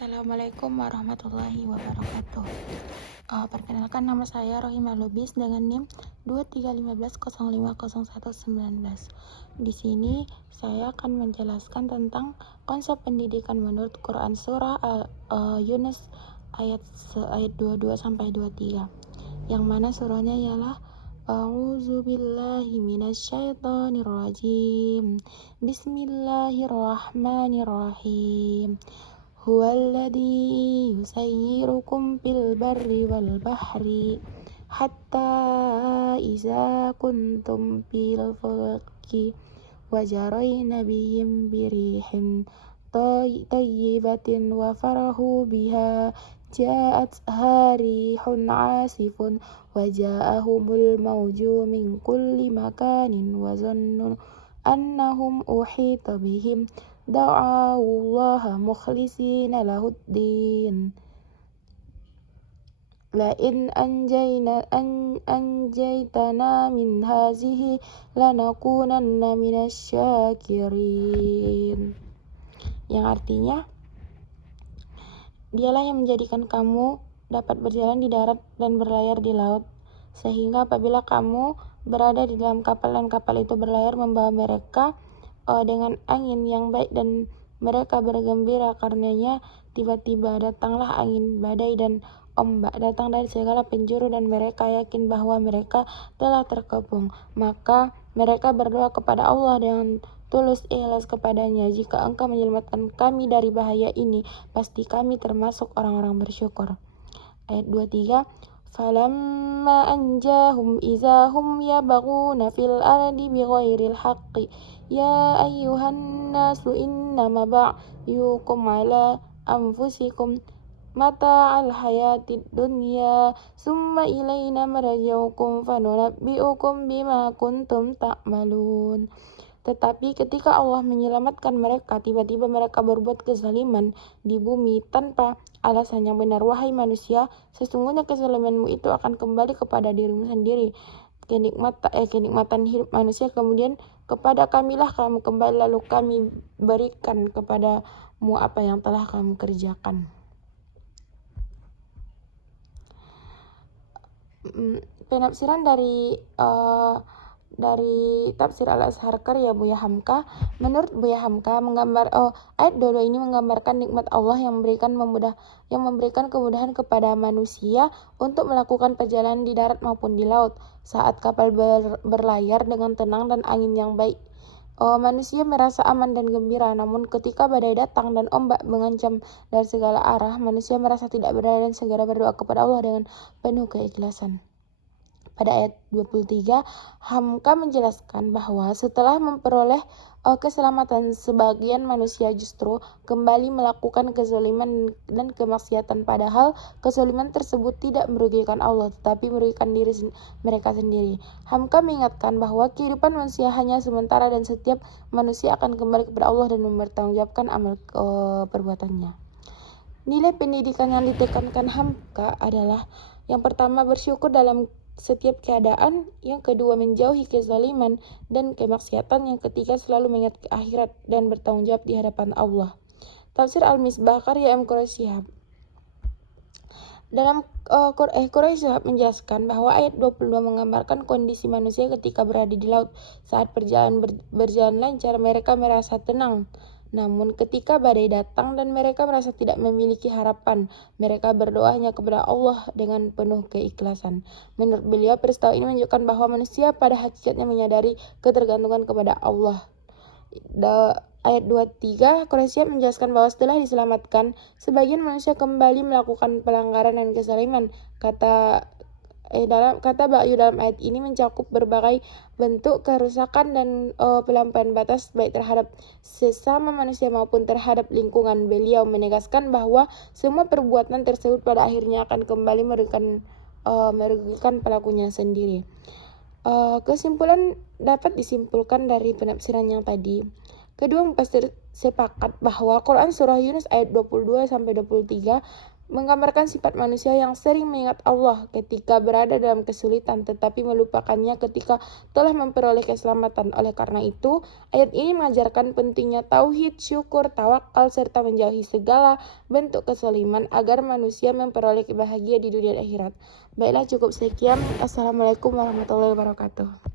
Assalamualaikum warahmatullahi wabarakatuh. Perkenalkan, nama saya Rohimah Lubis dengan NIM 2315050119. Di sini saya akan menjelaskan tentang konsep pendidikan menurut Quran surah Yunus ayat 22 sampai 23. Yang mana surahnya ialah A'udzubillahi minasyaitonirrajim. Bismillahirrahmanirrahim. Huwallazi yusayyirukum fil barri wal bahri hatta iza kuntum fil fulki wajarayna bihim birihim tayyibatin wa farahu biha ja'at harihun asifun wa ja'ahumul mawju min kulli makanin wa zannu annahum uhita bihim da'awullaha mukhlisina lahuddin la in anjaytana min hazihi lanakunanna minasyakirin, yang artinya dialah yang menjadikan kamu dapat berjalan di darat dan berlayar di laut, sehingga apabila kamu berada di dalam kapal dan kapal itu berlayar membawa mereka dengan angin yang baik dan mereka bergembira karenanya, tiba-tiba datanglah angin badai dan ombak datang dari segala penjuru dan mereka yakin bahwa mereka telah terkepung. Maka mereka berdoa kepada Allah dengan tulus ikhlas kepadanya, jika engkau menyelamatkan kami dari bahaya ini, pasti kami termasuk orang-orang bersyukur. Ayat 23, falamma anjahum izahum yabghuna fil ardi bighairil haqqi ya ayyuhan nasu innama ba'yukum ala anfusikum mata'al hayatid dunya summa ilayna marji'ukum fanunabbi'ukum bima kuntum ta'malun. Tetapi ketika Allah menyelamatkan mereka, tiba-tiba mereka berbuat kezaliman di bumi tanpa alasan yang benar. Wahai manusia, sesungguhnya kezalimanmu itu akan kembali kepada dirimu sendiri. Kenikmatan hidup manusia kemudian kepada kamilah kamu kembali, lalu kami berikan kepadamu apa yang telah kamu kerjakan. Penafsiran dari tafsir Al-Azhar karya Buya Hamka. Menurut Buya Hamka, ayat 22 ini menggambarkan nikmat Allah yang memberikan kemudahan kepada manusia untuk melakukan perjalanan di darat maupun di laut. Saat kapal berlayar dengan tenang dan angin yang baik, manusia merasa aman dan gembira. Namun ketika badai datang dan ombak mengancam dari segala arah, manusia merasa tidak berdaya dan segera berdoa kepada Allah dengan penuh keikhlasan. Pada ayat 23, Hamka menjelaskan bahwa setelah memperoleh keselamatan, sebagian manusia justru kembali melakukan kezaliman dan kemaksiatan, padahal kezaliman tersebut tidak merugikan Allah tetapi merugikan diri mereka sendiri. Hamka mengingatkan bahwa kehidupan manusia hanya sementara dan setiap manusia akan kembali kepada Allah dan mempertanggungjawabkan amal perbuatannya. Nilai pendidikan yang ditekankan Hamka adalah: yang pertama, bersyukur dalam setiap keadaan; yang kedua, menjauhi kezaliman dan kemaksiatan; yang ketiga, selalu mengingat akhirat dan bertanggung jawab di hadapan Allah. Tafsir Al-Misbah karya M. Quraish Shihab. Dalam Quraish Shihab menjelaskan bahwa ayat 22 menggambarkan kondisi manusia ketika berada di laut. Saat berjalan lancar, mereka merasa tenang. Namun ketika badai datang dan mereka merasa tidak memiliki harapan, mereka berdoa hanya kepada Allah dengan penuh keikhlasan. Menurut beliau, peristiwa ini menunjukkan bahwa manusia pada hakikatnya menyadari ketergantungan kepada Allah. Ayat 23, Quraish menjelaskan bahwa setelah diselamatkan, sebagian manusia kembali melakukan pelanggaran dan kezaliman. Kata Ba'yu dalam ayat ini mencakup berbagai bentuk kerusakan dan pelampauan batas baik terhadap sesama manusia maupun terhadap lingkungan. Beliau menegaskan bahwa semua perbuatan tersebut pada akhirnya akan kembali merugikan pelakunya sendiri. Kesimpulan dapat disimpulkan dari penafsiran yang tadi. Kedua mufasir sepakat bahwa Quran surah Yunus ayat 22 sampai 23 menggambarkan sifat manusia yang sering mengingat Allah ketika berada dalam kesulitan, tetapi melupakannya ketika telah memperoleh keselamatan. Oleh karena itu, ayat ini mengajarkan pentingnya tauhid, syukur, tawakal, serta menjauhi segala bentuk kezaliman agar manusia memperoleh kebahagiaan di dunia dan akhirat. Baiklah, cukup sekian. Assalamualaikum warahmatullahi wabarakatuh.